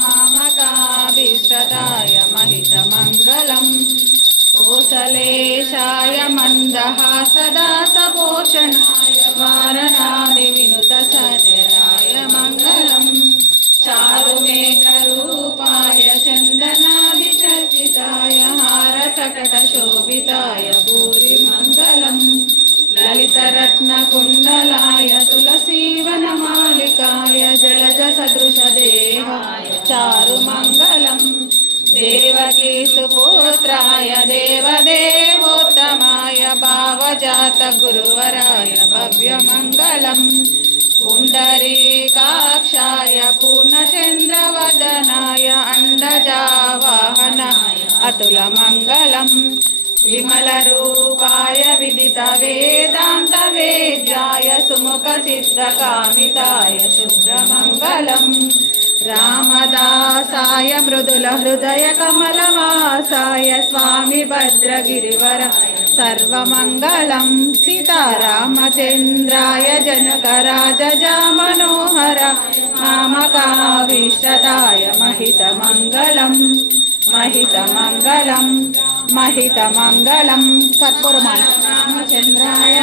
मामकाभीष्टदाय महितमङ्गलम् कोसलेशाय मन्दहासदासपोषणाय वारणादिविनुतसजराय मङ्गलम् चारुमेघरूपाय चन्दनादिचर्चिताय हारसकटशोभिताय भूरिमङ्गलम् ललितरत्नकुण्डलाय तुलसीवनमालिकाय जलजसदृशदेहाय चारुमङ्गलम् देवकीसुपुत्राय देवदेवोत्तमाय भावजातगुरुवराय भव्यमङ्गलम् पुण्डरीकाक्षाय पूर्णचन्द्रवदनाय अण्डजावाहनाय अतुलमङ्गलम् विमलरूपाय विदितवेदान्तवेद्याय सुमुखचित्तकामिताय शुभ्रमङ्गलम् रामदासाय मृदुलहृदयकमलवासाय स्वामी भद्रगिरिवराय सर्वमङ्गलम् सीतारामचन्द्राय जनकराजजामनोहराय मामकाभीष्टदाय महितमङ्गलम् महितमङ्गलम् महितमङ्गलम् कर्पूरमानचन्द्राय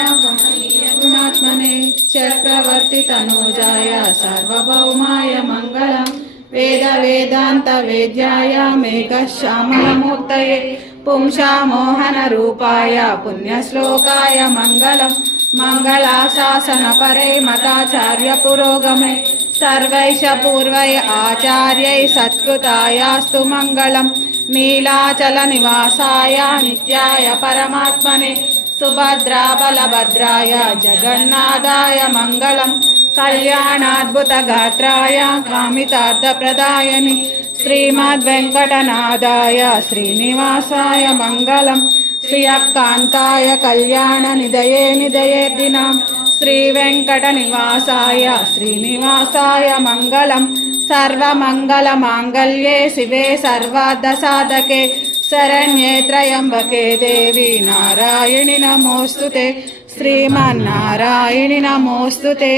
गुणात्मने चक्रवर्तितनूजाय सार्वभौमाय मङ्गलम् वेदवेदान्तवेद्याय मेघश्यामलमूर्तये पुंसामोहनरूपाय पुण्यश्लोकाय मङ्गलम् मङ्गलाशासनपरे मताचार्य पुरोगमे सर्वैष पूर्वै आचार्यै सत्कृतायास्तु मङ्गलम् नीलाचलनिवासाय नित्याय परमात्मने सुभद्राबलभद्राय जगन्नाथाय मङ्गलम् कल्याणाद्भुतगात्राय कामितार्थप्रदायनि श्रीमद्वेङ्कटनाथाय श्रीनिवासाय मङ्गलम् श्रियकान्ताय कल्याणनिधये निधयेर्दिनाम् श्रीवेङ्कटनिवासाय श्रीनिवासाय मङ्गलम् सर्वमङ्गलमाङ्गल्ये शिवे सर्वार्थसाधके शरण्ये त्र्यम्बके देवी नारायणि नमोऽस्तुते श्रीमन्नारायणि नमोऽस्तुते।